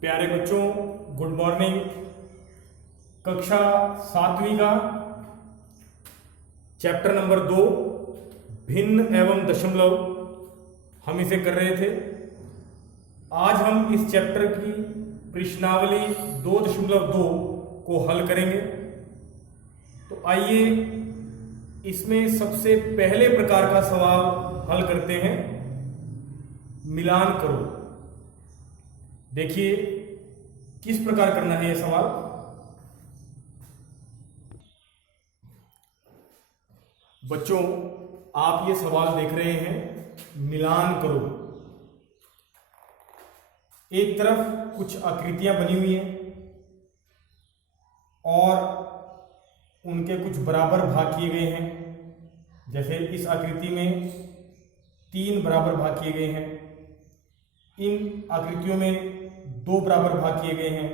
प्यारे बच्चों, good morning. कक्षा 7वीं का चैप्टर नंबर 2 भिन्न एवं दशमलव हम इसे कर रहे थे। आज हम इस चैप्टर की प्रश्नावली 2.2 को हल करेंगे। तो आइए इसमें सबसे पहले प्रकार का सवाल हल करते हैं। मिलान करो। देखिए किस प्रकार करना है यह सवाल। बच्चों, आप ये सवाल देख रहे हैं, मिलान करो। एक तरफ कुछ आकृतियां बनी हुई हैं और उनके कुछ बराबर भाग किए गए हैं। जैसे इस आकृति में 3 बराबर भाग किए गए हैं, इन आकृतियों में 2 बराबर भाग किए गए हैं,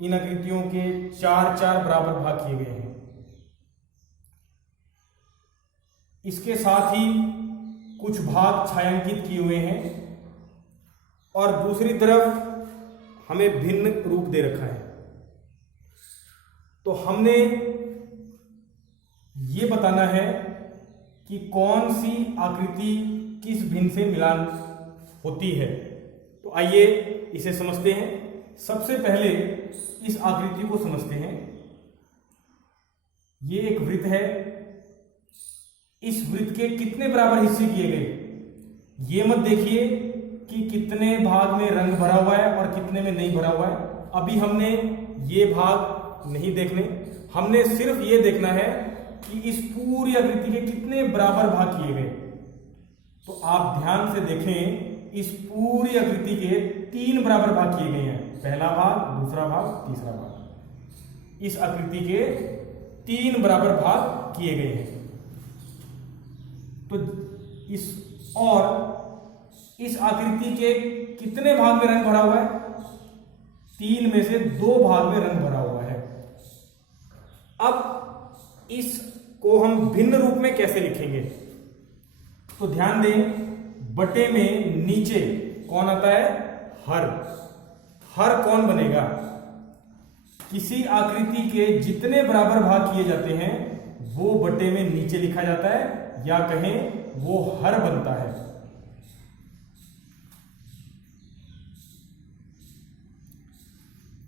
इन आकृतियों के 4 बराबर भाग किए गए हैं। इसके साथ ही कुछ भाग छायांकित किए हुए हैं और दूसरी तरफ हमें भिन्न रूप दे रखा है। तो हमने ये बताना है कि कौन सी आकृति किस भिन्न से मिलान होती है। तो आइए इसे समझते हैं। सबसे पहले इस आकृति को समझते हैं। ये एक वृत्त है। इस वृत्त के कितने बराबर हिस्से किए गए, ये मत देखिए कि कितने भाग में रंग भरा हुआ है और कितने में नहीं भरा हुआ है। अभी हमने ये भाग नहीं देखने, हमने सिर्फ ये देखना है कि इस पूरी आकृति के कितने बराबर भाग किए गए। तो आप ध्यान से देखें, इस पूरी आकृति के 3 बराबर भाग किए गए हैं। पहला भाग, दूसरा भाग, तीसरा भाग। इस आकृति के 3 बराबर भाग किए गए हैं। तो इस आकृति के कितने भाग में रंग भरा हुआ है? 3 में से 2 भाग में रंग भरा हुआ है। अब इसको हम भिन्न रूप में कैसे लिखेंगे? तो ध्यान दें, बटे में नीचे कौन आता है? हर। हर कौन बनेगा? किसी आकृति के जितने बराबर भाग किए जाते हैं वो बटे में नीचे लिखा जाता है, या कहें वो हर बनता है।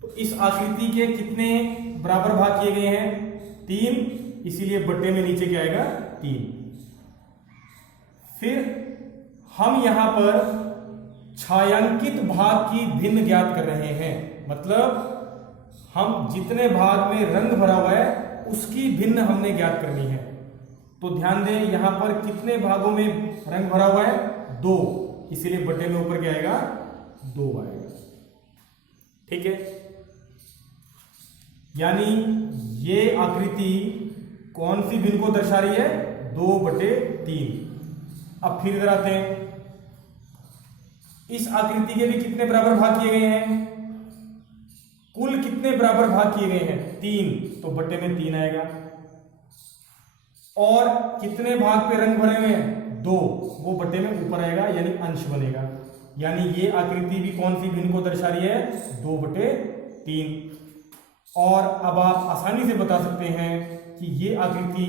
तो इस आकृति के कितने बराबर भाग किए गए हैं? 3, इसीलिए बटे में नीचे क्या आएगा? 3। फिर हम यहां पर छायांकित भाग की भिन्न ज्ञात कर रहे हैं। मतलब हम जितने भाग में रंग भरा हुआ है उसकी भिन्न हमने ज्ञात करनी है। तो ध्यान दें, यहां पर कितने भागों में रंग भरा हुआ है? 2, इसीलिए बटे में ऊपर क्या आएगा? 2 आएगा। ठीक है, यानी ये आकृति कौन सी भिन्न को दर्शा रही है? 2/3। अब फिर इधर आते हैं। इस आकृति के भी कितने बराबर भाग किए गए हैं? कुल कितने बराबर भाग किए गए हैं? 3, तो बटे में 3 आएगा। और कितने भाग पे रंग भरे हुए हैं? 2, वो बटे में ऊपर आएगा, यानी अंश बनेगा। यानी ये आकृति भी कौन सी भिन्न को दर्शा रही है? 2/3। और अब आप आसानी से बता सकते हैं कि ये आकृति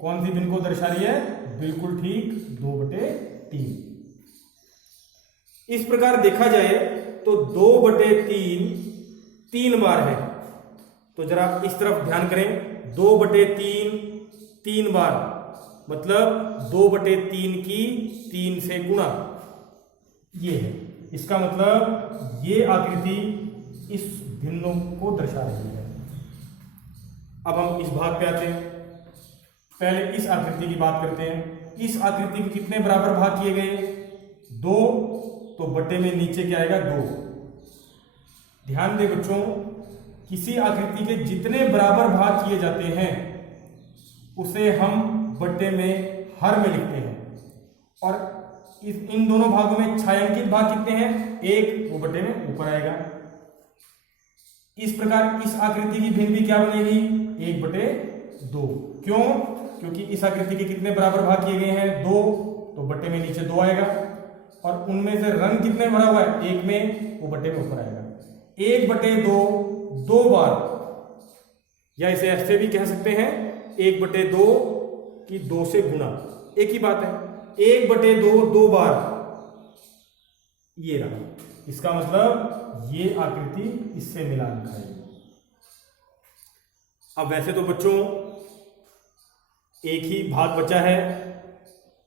कौन सी भिन्न को दर्शा रही है? बिल्कुल ठीक, 2/3। इस प्रकार देखा जाए तो 2/3 3 बार है। तो जरा इस तरफ ध्यान करें, 2/3 3 बार, मतलब 2/3 की 3 से गुणा, ये है। इसका मतलब ये आकृति इस भिन्नों को दर्शा रही है। अब हम इस भाग पे आते हैं। पहले इस आकृति की बात करते हैं। इस आकृति के कितने बराबर भाग किए गए? 2, तो बटे में नीचे क्या आएगा? 2। ध्यान दें बच्चों, किसी आकृति के जितने बराबर भाग किए जाते हैं उसे हम बटे में हर में लिखते हैं। और इन दोनों भागों में छायांकित भाग कितने हैं? 1, वो बटे में ऊपर आएगा। इस प्रकार इस आकृति की भिन्न भी क्या बनेगी? 1/2। क्यों? क्योंकि इस आकृति के कितने बराबर भाग किए गए हैं? 2, तो बटे में नीचे 2 आएगा। और उनमें से रंग कितने भरा हुआ है? 1 में, वो बटे में ऊपर आएगा। 1/2 दो बार, या इसे ऐसे भी कह सकते हैं 1/2 की 2 से गुणा, एक ही बात है। 1/2 दो बार ये रहा, इसका मतलब ये आकृति इससे मिलान खाएगी। अब वैसे तो बच्चों एक ही भाग बचा है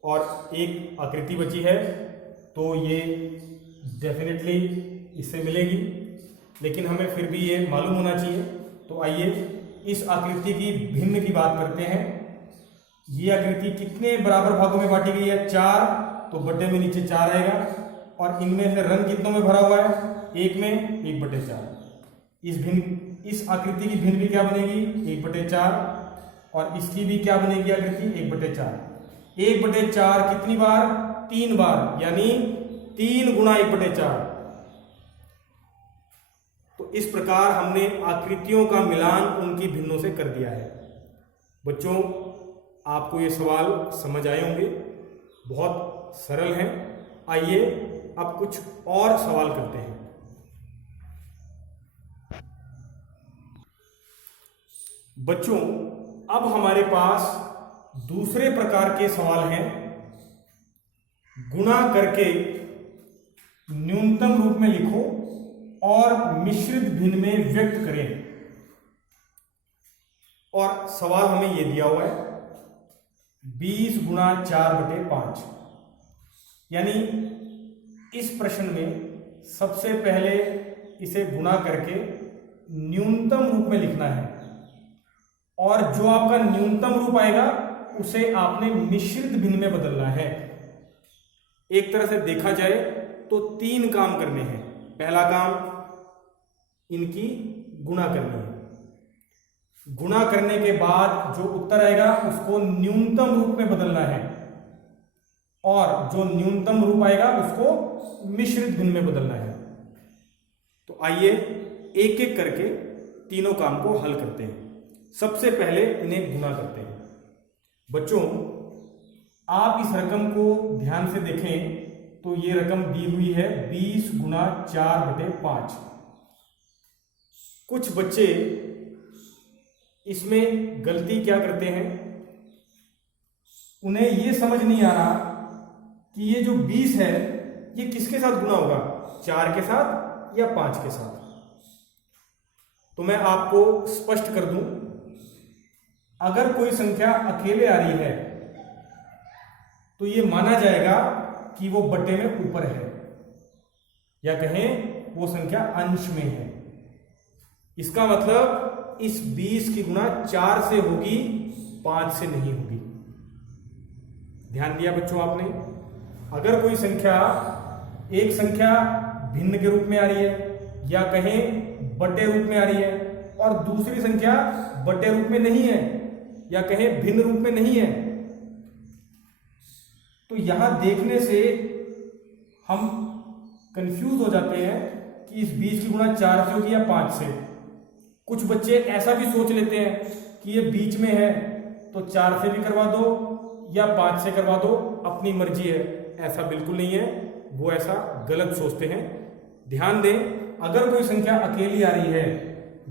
और एक आकृति बची है, तो ये डेफिनेटली इससे मिलेगी, लेकिन हमें फिर भी ये मालूम होना चाहिए। तो आइए इस आकृति की भिन्न की बात करते हैं। ये आकृति कितने बराबर भागों में बांटी गई है? 4, तो बटे में नीचे 4 आएगा, और इनमें से रंग कितनों में भरा हुआ है? 1 में 1/4। इस आकृति की भिन्न भी क्या बनेगी? 1/4, और इसकी भी क्या बनेगी आकृति? 1/4। 1/4 कितनी बार? 3 बार, यानी 3 गुणा 1/4। तो इस प्रकार हमने आकृतियों का मिलान उनकी भिन्नों से कर दिया है। बच्चों आपको ये सवाल समझ आए होंगे, बहुत सरल हैं। आइए अब कुछ और सवाल करते हैं। बच्चों अब हमारे पास दूसरे प्रकार के सवाल हैं। गुणा करके न्यूनतम रूप में लिखो और मिश्रित भिन्न में व्यक्त करें। और सवाल हमें यह दिया हुआ है 20 गुणा 4/5, यानी इस प्रश्न में सबसे पहले इसे गुणा करके न्यूनतम रूप में लिखना है, और जो आपका न्यूनतम रूप आएगा उसे आपने मिश्रित भिन्न में बदलना है। एक तरह से देखा जाए तो 3 काम करने हैं। पहला काम इनकी गुणा करनी है। गुणा करने के बाद जो उत्तर आएगा उसको न्यूनतम रूप में बदलना है, और जो न्यूनतम रूप आएगा उसको मिश्रित भिन्न में बदलना है। तो आइए एक एक करके तीनों काम को हल करते हैं। सबसे पहले इन्हें गुणा करते हैं। बच्चों आप इस रकम को ध्यान से देखें तो ये रकम दी हुई है 20 गुणा 4/5। कुछ बच्चे इसमें गलती क्या करते हैं, उन्हें ये समझ नहीं आ रहा कि ये जो 20 है ये किसके साथ गुणा होगा, 4 के साथ या 5 के साथ। तो मैं आपको स्पष्ट कर दूं, अगर कोई संख्या अकेले आ रही है तो ये माना जाएगा कि वो बटे में ऊपर है, या कहें वो संख्या अंश में है। इसका मतलब इस 20 की गुणा 4 से होगी, 5 से नहीं होगी। ध्यान दिया बच्चों आपने? अगर कोई संख्या एक संख्या भिन्न के रूप में आ रही है, या कहें बटे रूप में आ रही है, और दूसरी संख्या बटे रूप में नहीं है, या कहें भिन्न रूप में नहीं है, तो यहां देखने से हम कंफ्यूज हो जाते हैं कि इस 20 की गुणा 4 से होगी या 5 से। कुछ बच्चे ऐसा भी सोच लेते हैं कि ये बीच में है तो 4 से भी करवा दो या 5 से करवा दो, अपनी मर्जी है। ऐसा बिल्कुल नहीं है, वो ऐसा गलत सोचते हैं। ध्यान दें, अगर कोई संख्या अकेली आ रही है,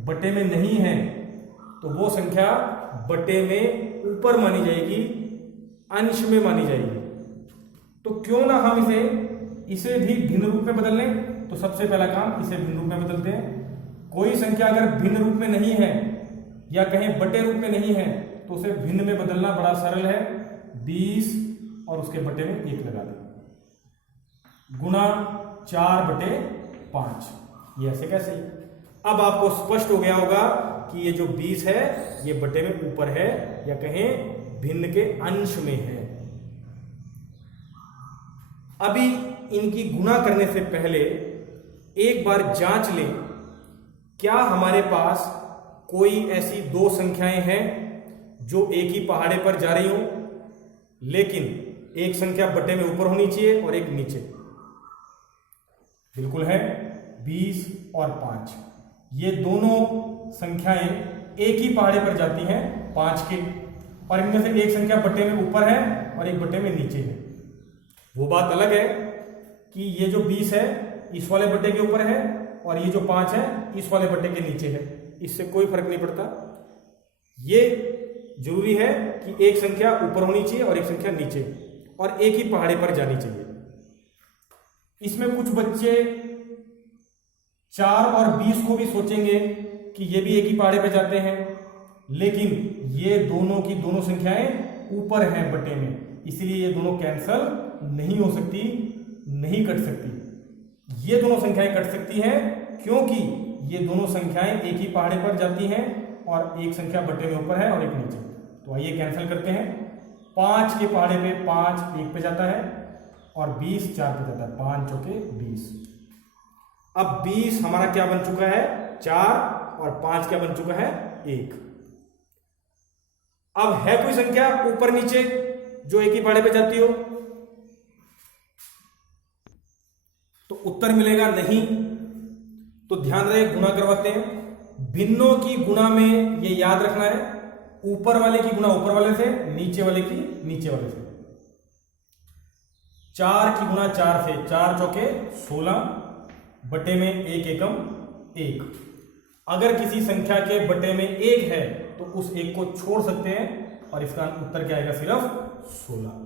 बटे में नहीं है, तो वो संख्या बटे में ऊपर मानी जाएगी, अंश में मानी जाएगी। तो क्यों ना हम इसे भी भिन्न रूप में बदल लें। तो सबसे पहला काम इसे भिन्न रूप में बदलते हैं। कोई संख्या अगर भिन्न रूप में नहीं है, या कहें बटे रूप में नहीं है, तो उसे भिन्न में बदलना बड़ा सरल है। 20 और उसके बटे में 1 लगा दें, गुणा 4/5। ये ऐसे कैसे? अब आपको स्पष्ट हो गया होगा कि ये जो 20 है ये बटे में ऊपर है, या कहें भिन्न के अंश में है। अभी इनकी गुणा करने से पहले एक बार जांच लें, क्या हमारे पास कोई ऐसी 2 संख्याएं हैं जो एक ही पहाड़े पर जा रही हो, लेकिन एक संख्या बटे में ऊपर होनी चाहिए और एक नीचे? बिल्कुल है, 20 और 5। ये दोनों संख्याएं एक ही पहाड़े पर जाती हैं, 5 के, और इनमें से एक संख्या बटे में ऊपर है और एक बटे में नीचे है। वो बात अलग है कि ये जो 20 है इस वाले बटे के ऊपर है और ये जो 5 है इस वाले बट्टे के नीचे है, इससे कोई फर्क नहीं पड़ता। ये जरूरी है कि एक संख्या ऊपर होनी चाहिए और एक संख्या नीचे, और एक ही पहाड़े पर जानी चाहिए। इसमें कुछ बच्चे 4 और 20 को भी सोचेंगे कि ये भी एक ही पहाड़े पर जाते हैं, लेकिन ये दोनों की दोनों संख्याएं ऊपर हैं बट्टे में, इसलिए ये दोनों कैंसल नहीं हो सकती, नहीं कट सकती। ये दोनों संख्याएं कट सकती हैं क्योंकि ये दोनों संख्याएं एक ही पहाड़े पर जाती हैं और एक संख्या बट्टे में ऊपर है और एक नीचे। तो आइए कैंसिल करते हैं। 5 के पहाड़े पे 5 1 पे जाता है और 20 4 पे जाता है, 5 चौके 20। अब 20 हमारा क्या बन चुका है 4 और 5 क्या बन चुका है 1। अब है कोई संख्या ऊपर नीचे जो एक ही पहाड़े पे जाती हो, तो उत्तर मिलेगा नहीं। तो ध्यान रहे, गुणा करवाते हैं। भिन्नों की गुणा में ये याद रखना है, ऊपर वाले की गुणा ऊपर वाले से, नीचे वाले की नीचे वाले से। 4 की गुणा 4 से, 4 चौके 16, बटे में 1 एकम 1। अगर किसी संख्या के बटे में 1 है तो उस 1 को छोड़ सकते हैं और इसका उत्तर क्या आएगा सिर्फ 16।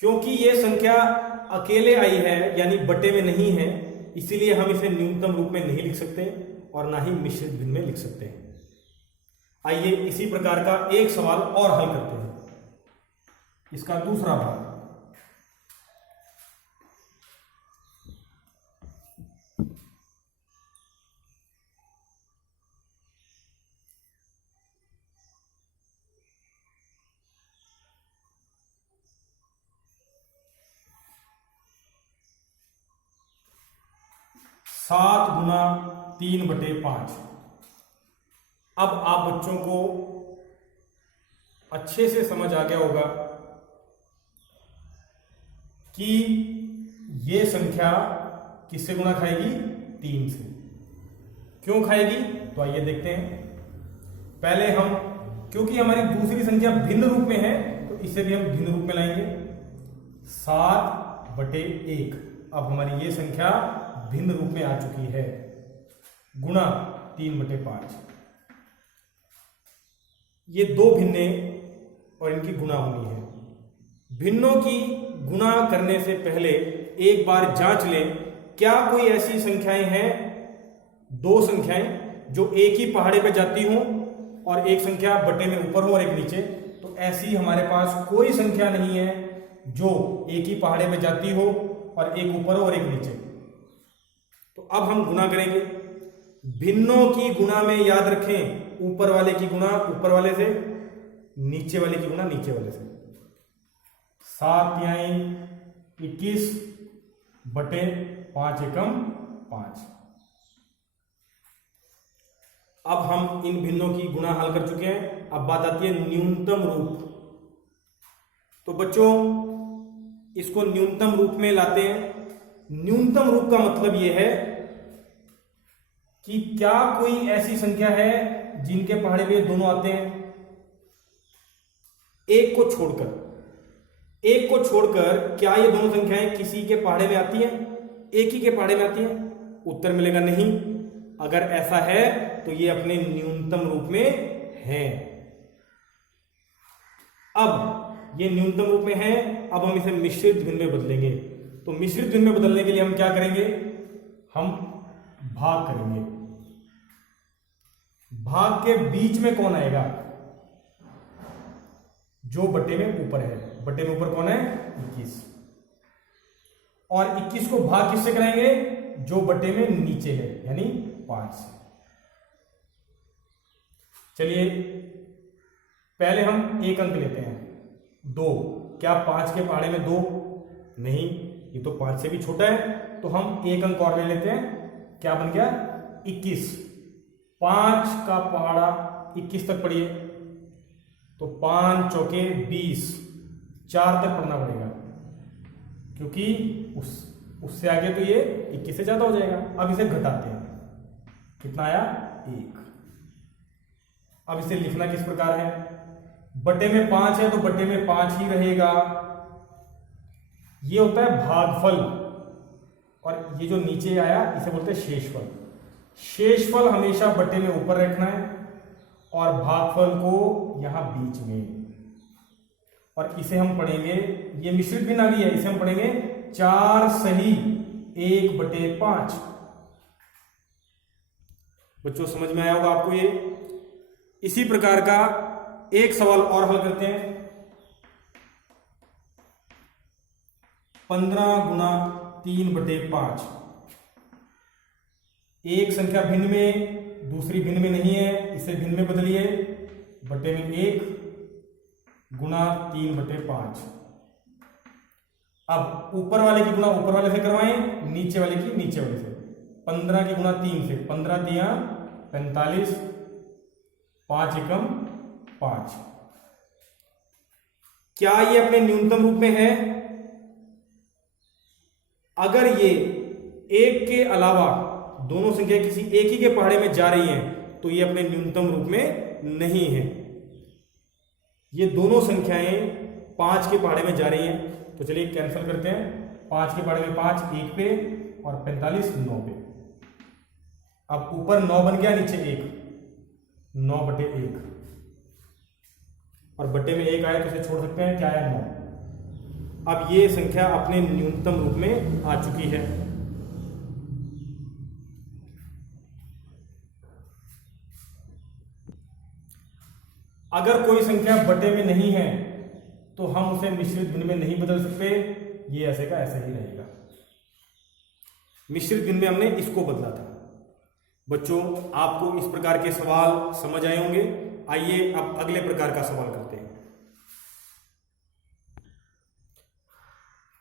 क्योंकि ये संख्या अकेले आई है यानी बटे में नहीं है, इसीलिए हम इसे न्यूनतम रूप में नहीं लिख सकते और ना ही मिश्रित भिन्न में लिख सकते हैं। आइए इसी प्रकार का एक सवाल और हल करते हैं, इसका दूसरा भाग। सात गुना 3/5। अब आप बच्चों को अच्छे से समझ आ गया होगा कि ये संख्या किससे गुणा खाएगी 3 से। क्यों खाएगी तो आइए देखते हैं। पहले हम, क्योंकि हमारी दूसरी संख्या भिन्न रूप में है तो इसे भी हम भिन्न रूप में लाएंगे। 7/1। अब हमारी ये संख्या भिन्न रूप में आ चुकी है, गुणा 3/5। ये दो भिन्ने और इनकी गुणा होनी है। भिन्नों की गुणा करने से पहले एक बार जांच लें, क्या कोई ऐसी संख्याएं हैं, दो संख्याएं जो एक ही पहाड़े पर जाती हों और एक संख्या बटे में ऊपर हो और एक नीचे। तो ऐसी हमारे पास कोई संख्या नहीं है जो एक ही पहाड़े में जाती हो और एक ऊपर हो और एक नीचे। तो अब हम गुणा करेंगे। भिन्नों की गुणा में याद रखें, ऊपर वाले की गुणा ऊपर वाले से, नीचे वाले की गुणा नीचे वाले से। 7 21 बटे 5 एकम 5। अब हम इन भिन्नों की गुणा हल कर चुके हैं। अब बात आती है न्यूनतम रूप। तो बच्चों इसको न्यूनतम रूप में लाते हैं। न्यूनतम रूप का मतलब यह है कि क्या कोई ऐसी संख्या है जिनके पहाड़े पे दोनों आते हैं, एक को छोड़कर क्या ये दोनों संख्याएं किसी के पहाड़े में आती हैं, एक ही के पहाड़े में आती हैं? उत्तर मिलेगा नहीं। अगर ऐसा है तो ये अपने न्यूनतम रूप में है। अब ये न्यूनतम रूप में है, अब हम इसे मिश्रित भिन्न में बदलेंगे। तो मिश्रित भिन्न में बदलने के लिए हम क्या करेंगे, हम भाग करेंगे। भाग के बीच में कौन आएगा, जो बटे में ऊपर है। बटे में ऊपर कौन है 21, और 21 को भाग किससे कराएंगे, जो बटे में नीचे है यानी 5 से। चलिए पहले हम एक अंक लेते हैं 2। क्या 5 के पहाड़े में 2 नहीं, ये तो 5 से भी छोटा है। तो हम एक अंक और ले लेते हैं, क्या बन गया 21। 5 का पहाड़ा 21 तक पढ़िए, तो 5 चौके 20, 4 तक पढ़ना पड़ेगा क्योंकि उससे आगे तो ये 21 से ज्यादा हो जाएगा। अब इसे घटाते हैं, कितना आया 1। अब इसे लिखना किस प्रकार है, बटे में 5 है तो बटे में 5 ही रहेगा। ये होता है भागफल। और ये जो नीचे आया इसे बोलते हैं शेषफल। शेषफल हमेशा बटे में ऊपर रखना है और भागफल को यहां बीच में। और इसे हम पढ़ेंगे, ये मिश्रित भिन्न आ गई है, इसे हम पढ़ेंगे 4 सही 1/5। बच्चों समझ में आया होगा आपको ये। इसी प्रकार का एक सवाल और हल करते हैं। 15 गुना 3/5। एक संख्या भिन्न में दूसरी भिन्न में नहीं है, इसे भिन्न में बदलिए, बटे में 1 गुना 3/5। अब ऊपर वाले की गुणा ऊपर वाले से करवाएं, नीचे वाले की नीचे वाले से। 15 की गुणा 3 से, 15 तिया 45, 5 एकम 5। क्या ये अपने न्यूनतम रूप में है? अगर ये एक के अलावा दोनों संख्या किसी एक ही के पहाड़े में जा रही हैं तो ये अपने न्यूनतम रूप में नहीं है। ये दोनों संख्याएं 5 के पहाड़े में जा रही हैं, तो चलिए कैंसिल करते हैं। 5 के पहाड़े में 5 1 पे और 45 9 पे। अब ऊपर 9 बन गया, नीचे 1, 9/1 और बटे में 1 आया तो इसे छोड़ सकते हैं, क्या आया 9। अब ये संख्या अपने न्यूनतम रूप में आ चुकी है। अगर कोई संख्या बटे में नहीं है तो हम उसे मिश्रित भिन्न में नहीं बदल सकते, ये ऐसे का ऐसे ही रहेगा। मिश्रित भिन्न में हमने इसको बदला था। बच्चों आपको इस प्रकार के सवाल समझ आए होंगे। आइए अब अगले प्रकार का सवाल करते हैं।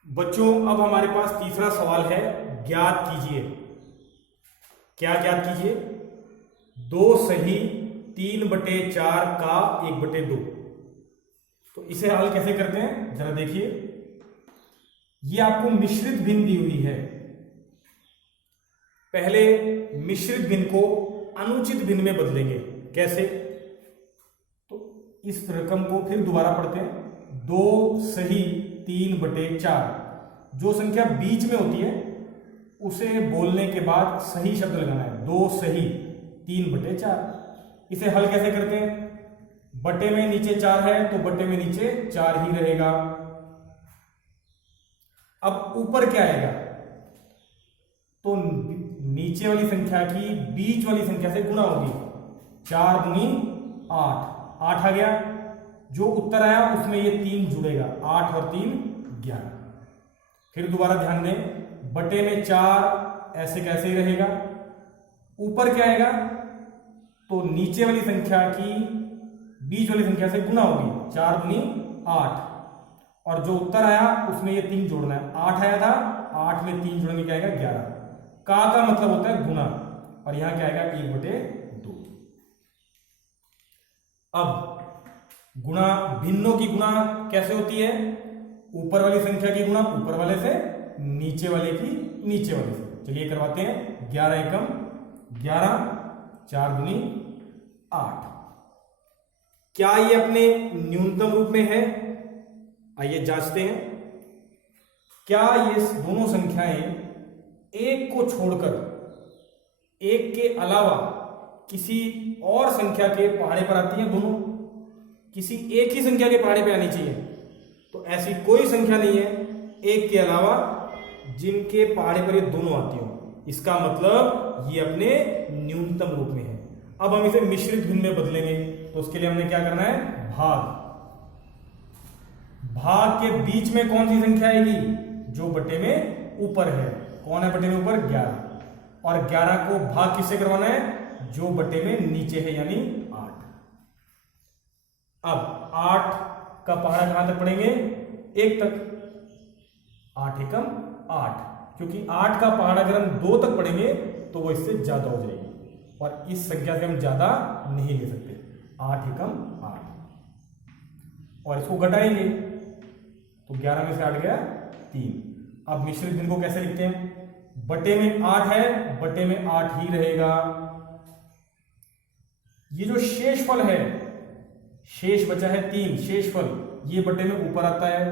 बच्चों अब हमारे पास तीसरा सवाल है, ज्ञात कीजिए। क्या ज्ञात कीजिए? 2 सही 3/4 का 1/2। तो इसे हल कैसे करते हैं जरा देखिए। ये आपको मिश्रित भिन्न दी हुई है। पहले मिश्रित भिन्न को अनुचित भिन्न में बदलेंगे। कैसे? तो इस रकम को फिर दोबारा पढ़ते हैं। 2 सही 3/4। जो संख्या बीच में होती है उसे बोलने के बाद सही शब्द लगाना है। 2 सही 3/4। इसे हल कैसे करते हैं? बटे में नीचे 4 है तो बटे में नीचे 4 ही रहेगा। अब ऊपर क्या आएगा? तो नीचे वाली संख्या की बीच वाली संख्या से गुणा होगी। 4 दूनी 8, 8 आ गया। जो उत्तर आया उसमें ये 3 जुड़ेगा, 8 और 3 11। फिर दोबारा ध्यान दें, बटे में 4 ऐसे कैसे ही रहेगा। ऊपर क्या आएगा? तो नीचे वाली संख्या की बीच वाली संख्या से गुणा होगी। 4 दूनी 8 और जो उत्तर आया उसमें ये 3 जोड़ना है। 8 आया था, 8 में 3 जोड़ेंगे क्या आएगा? 11। का मतलब होता है गुना, और यहां क्या आएगा? 1/2। अब गुणा, भिन्नों की गुणा कैसे होती है? ऊपर वाली संख्या की गुणा ऊपर वाले से, नीचे वाले की नीचे वाले से। चलिए करवाते हैं। 11 एकम 11, 4 दूनी 8। क्या ये अपने न्यूनतम रूप में है? आइए जांचते हैं। क्या ये दोनों संख्याएं एक को छोड़कर, एक के अलावा किसी और संख्या के पहाड़े पर आती हैं? दोनों किसी एक ही संख्या के पहाड़े पर आनी चाहिए। तो ऐसी कोई संख्या नहीं है एक के अलावा जिनके पहाड़े पर ये दोनों आती हो। इसका मतलब ये अपने न्यूनतम रूप में है। अब हम इसे मिश्रित भिन्न में बदलेंगे, तो उसके लिए हमने क्या करना है? भाग। भाग के बीच में कौन सी संख्या आएगी? जो बटे में ऊपर है। कौन है बटे में ऊपर? 11। और 11 को भाग किससे करवाना है? जो बटे में नीचे है, यानी 8। अब 8 का पहाड़ा कहां तक पढ़ेंगे? 1 तक। 8 एकम 8, क्योंकि 8 का पहाड़ा अगर हम 2 तक पढ़ेंगे तो वो इससे ज्यादा हो जाएगी, और इस संख्या से हम ज्यादा नहीं ले सकते। 8 एकम 8 और इसको घटाएंगे तो 11 में से 8 गया 3। अब मिश्रित भिन्न को कैसे लिखते हैं? बटे में 8 है, बटे में 8 ही रहेगा। ये जो शेषफल है, शेष बचा है 3, शेषफल ये बटे में ऊपर आता है,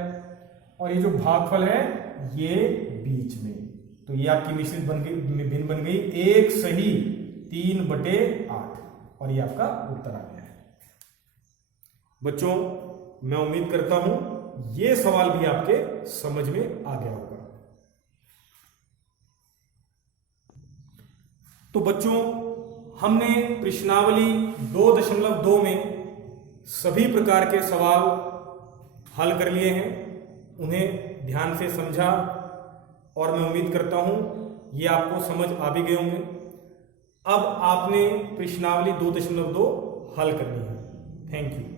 और ये जो भागफल है ये बीच में। तो ये आपकी मिश्रित भिन्न बन गई 1 सही 3/8 और ये आपका उत्तर आ गया है। बच्चों मैं उम्मीद करता हूं ये सवाल भी आपके समझ में आ गया होगा। तो बच्चों हमने प्रश्नावली 2.2 में सभी प्रकार के सवाल हल कर लिए हैं, उन्हें ध्यान से समझा और मैं उम्मीद करता हूं ये आपको समझ आ भी गए होंगे। अब आपने प्रश्नावली 2.2 हल करनी है। Thank you.